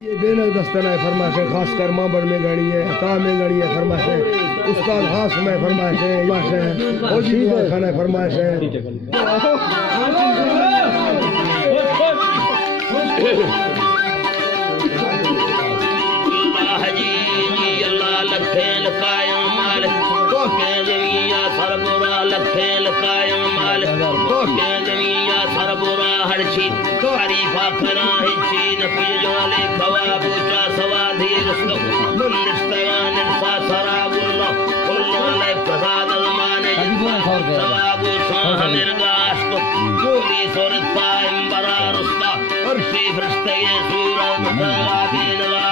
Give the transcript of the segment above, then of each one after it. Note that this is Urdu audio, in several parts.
یہ بینک دستانہ فرمائشیں خاص کر مامبر میں گڑی ہے عطا میں گڑی ہے فرمائشیں استاد ہاس میں فرمائشیں فرمائشیں اوجی خانہ فرمائشیں اللہ جی اللہ لکھیں لکھائیں مال کہ زمینہ سر برا لکھیں لکھائیں مال کہ زمینہ سر برا ہر چیز تعریفہ کنا ہی چیز نفی جوالے کھوا بوچا سوا دیر سکو منستغان انسا سراب اللہ اللہ لے فساد المان جنسا سوا بوچا ہمرگاش کو کولی سورتا امبرا رستا عرشی فرشتے سورہ مطلع بینگا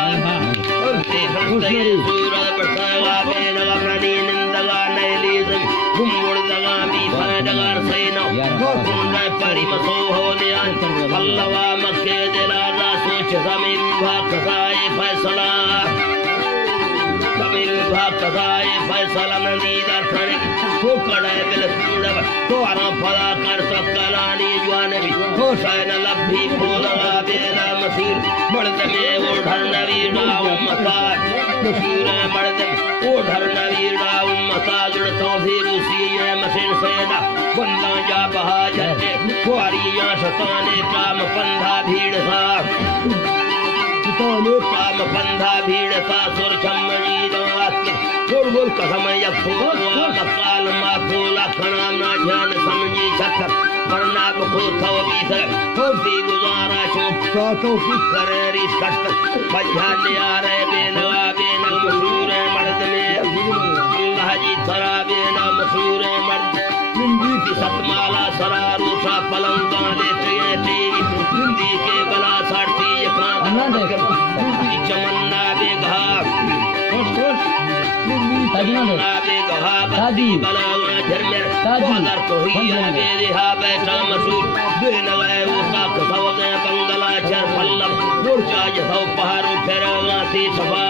عرشی فرشتے سورہ مطلع بینگا پرانین اندگا نیلیزم گمبڑ دگا بی فائدگا رسینا کن رائے پری مسوح ہو لیان اللہ مکہ دلالا سوچ زمین بھاک قضائے فیصلہ زمین بھاک قضائے فیصلہ مندیدہ کھڑک تو کڑے بلکوڑا تو آرام پھلا کر سکلانی جوانبی تو شائن لبھی پھولا بینا مسیر مرد میں اوڑھر نویڈا امتاج مشہور مرد اوڑھر نویڈا امتاج اڑتوں بھی روسی ہے مسین سیدہ بندہ جا بہا جتے کواریاں شتانے کام پندھا بھیڑ تھا کام پندھا بھیڑ تھا سر چمنی دوات کے گل قسم یکھو مقال ماکولا کھنامنا جان سمجھی چکر ورنہ بکھو تھو بیسر خوفی گزارا چوک ساتوں کی کریری سکت بجھان دیارے بینگا بینگ مشہور مرد میں اللہ جی تھرا بینا مشہور مرد زندگی کی ستمالا سرا روشا پلنگاں لیتے ہیں تیری زندگی کے بلا ساڑتی یکاں چمنہ بے گھا چمنہ بے گھا بستی بلا جھرمر بازر کو ہی آگے رہا بیٹھا مسور بے نوائے اوٹا کسوگے بنگلہ چر پلب مورچا جسو پہارو پھیرواں تی صفا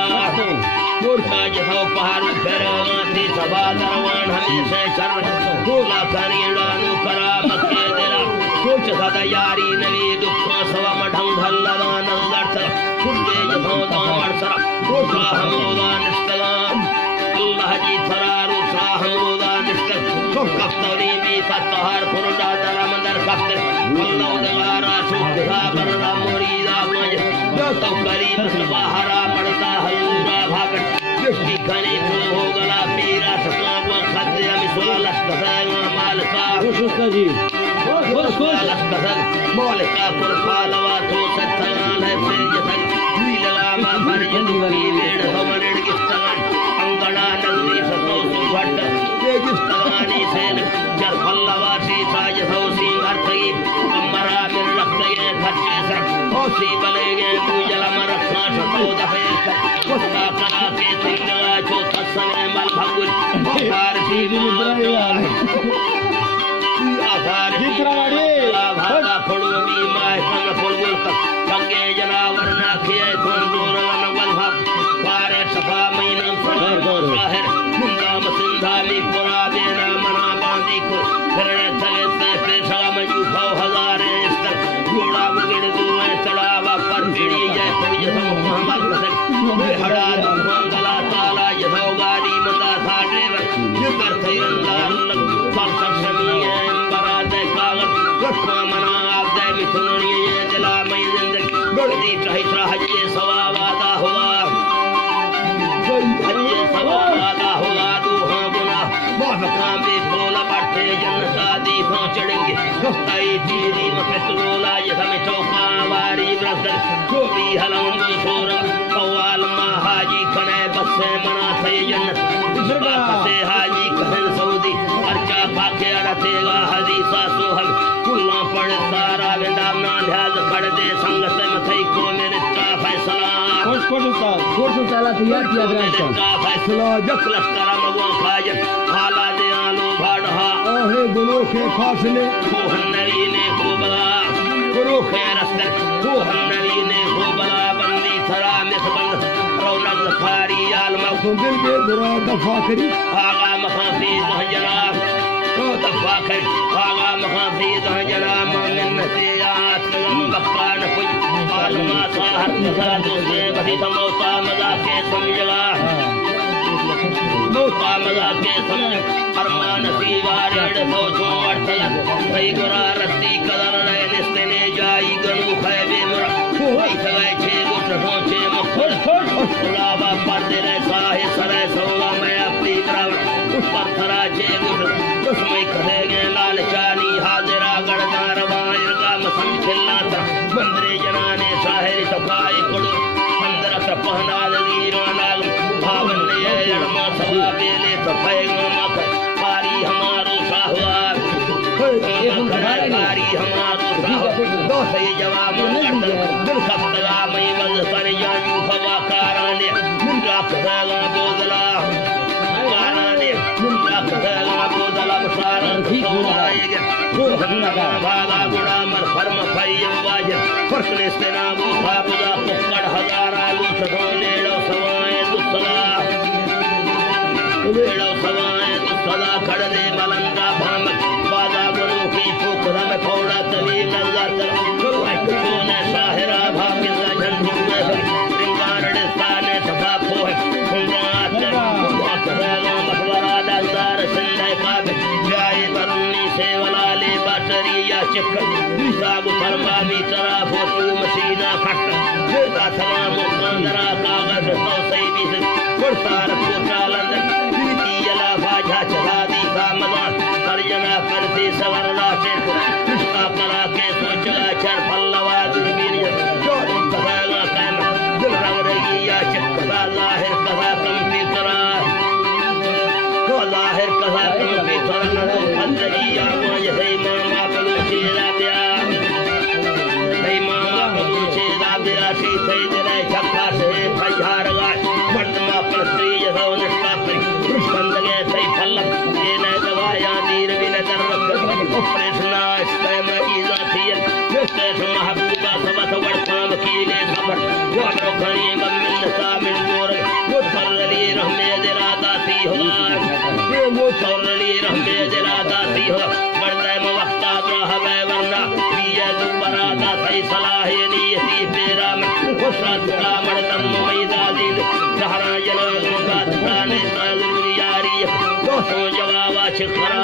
مورچا جسو پہارو پھیرواں تی صفا دروان ہمیشہ شر گولا کنیڑانو کرا مکے دلا سوچ سدا یاری نوی دکھا سوا مڈھنگ دھلدان نظر تھا کھنڈے جسو دامر سرا روشا حمودان استلام اللہ جی تھرا روشا حمودان استلام سب کفتوری بی فتحار پرڈا درامدر کفتر اللہ دلارا شوک دھا برلا موریدہ مجھ جو قریب سباہرا پڑتا حلورا بھاگت جشکی کھنی پھو ہو گلا پیرا سکاں کو خدیا مسوالش کسائیوہ مالکا خوشکا جی خوشکالش کسائیوہ مالکا پرفالوا تو ستھنال ہے سے جسن ویلگا ما پر جدوی بیڑ ہمرڑ گستان انگڑا نظری ستو سوھٹ یہ گستانی سین جر پھلوا سیسا جسو سینگر تگی کمرا من رکھتے ہیں کھچے سر ہوسی بلے گے موجل مرکھا شتو دفعے کر وستا کرا کے تنگا جو تسنے مل بھگل فارسی ماں فارسی بھاگا پھڑو بی مائے کنگ پھڑگل کر کنگے جناور ناکھئے تھن دوران والحب پارے صفا مینم فرگر شاہر مندام سندھامی پورا دینا منا باندی کو پھرنے تھلے سے پیشا مجوفہ ہزارے استر جوڑا بگڑ دوئے تڑاوا پر پیڑی جائے پوئی جسو محمد قسم بے ہڑا دکھان گلا تالا جسو گاری مندہ تھا ڈریور جگر تیرندار لگ فرسر شمیع امبرا دے کاغت رکھا منا آپ دے متنونی دلا میں زندگی گڑتی چاہی چاہ حجی سوا وعدہ ہوا حجی سوا وعدہ ہوا دوہاں گنا موافقان بھی بولا بڑھتے جنتا دیفاں چڑھیں گے گفتائی تیری مفتلولا یہ ہمیں چوکا واری برسل جو بھی حلم سورا قوال ما حاجی کنے بسے منا سے جنت اسبا سے حاجی کہن سعودی ارچا پاکے اڑتے گا حدیثہ سوہل کلہ پڑ سارا وندامنا لحاظ کھڑ دے سنگت متھائی کو میرے تا فیصلہ کورس تعالیٰ تیار کیا گرانشان فیصلہ جک لشکرہ مگوان خاجت حالا دے آلو بھاڑھا آہے گنو کے فاصلے کوہن نوینے کو بلا گنو خیر استر کوہن نوینے کو بلا بندی تھرا مخبند رونق لکھاری عالمہ دل کے درا دفاع کری آغا مخافیز جناب دفاع کری آغا مخافیز جناب مومن مسیحات کلم بقان کچھ فلما صاحر کسا دوسرے بسی موتا مزا کے سمجھلا موتا مزا کے سمجھ ارمان سیوارے سوچوں اٹھلک بھئی گرا رتی قدر رہے نستنے جائی گنو خیبے مرا بھئی سگائے چھے گٹھ سوچے مخبر خلابہ پردے رہے ساہے سرے سوگا میں اپنی براور اس پر تھرا چھے گٹھ اس میں کھلے گئے لال چانی حاضرہ گڑدار وائرگا مسنج کھلنا تھا مندرے جنانے ساہر تفائی کڑو مندرہ پہنا دلیروں ناگم بھاون نے اڑما سوا بیلے تفائی گما پاری ہمارو ساہوار پاری ہمارو ساہوار سی جواب اٹھن دل خفتگا میں وز سر جانیو فوا کارانے منگا کھزاگا بودلا کارانے منگا کھزاگا بودلا مسارن سوائے گا بھاگا گڑا مر فرم فیم واجر فرق نستنابو خوابدا پکڑ ہزارہ لوٹ لیڑو سوائے دسلا لیڑو سوائے دسلا کھڑ دے ملنگا بھامک بادا گنو کی پھوکرہ میں پھوڑا طویل نظر سونے شاہرہ بھاگزہ جھنڈو میں رنگار ڈستانے تفا پوہ ہنگات وقتگا مخبرہ دازدار سندہ کابل جائے برنی سے ولالے باٹری یا چکر ساگو فرمانی طرح فوٹو مسینہ کھٹ دیتا تمام مقاندرہ کاغذ توسعی بیس کرتار پوچھا لندن دیتی یلا فاجہ چلا دی کامدان کرجنا کرتی سورلا چیک رشتہ کرا کے سوچلا چر پھلوا دربین جو انتخاگا قیم دل رنگ رگی یا چک کسا ظاہر کسا کمپیوٹرہ تو ظاہر کسا کمپیوٹرہ نو پھلگی یا مجھ سی ماما بلوچی رابیا سی ماما بلوچی رابیا سی سی دلے چھکا سے پھجھار گاش مردمہ پرسری جسو نشتا کری بندگے سی پھلک دینے دوایا دیر بھی نظر رکھ اپریشنا اسٹیم ایزا تھیل نستیش محبوبہ سبت وڑکا وکیلے سبت وابرو کھنی بمن نسا من گورے مدفر علی رحمے دلاتا سی ہوا مدفر علی رحمے دلاتا سی ہوا بردائم وقتا براہ بے ورنہ بیہ دوبراتا سی صلاحی نیتی پیرا میں خسرت کا مردم ممیدہ دید جہران جناز مباد تانے سال دنیاری دوستوں جوابا چھکرا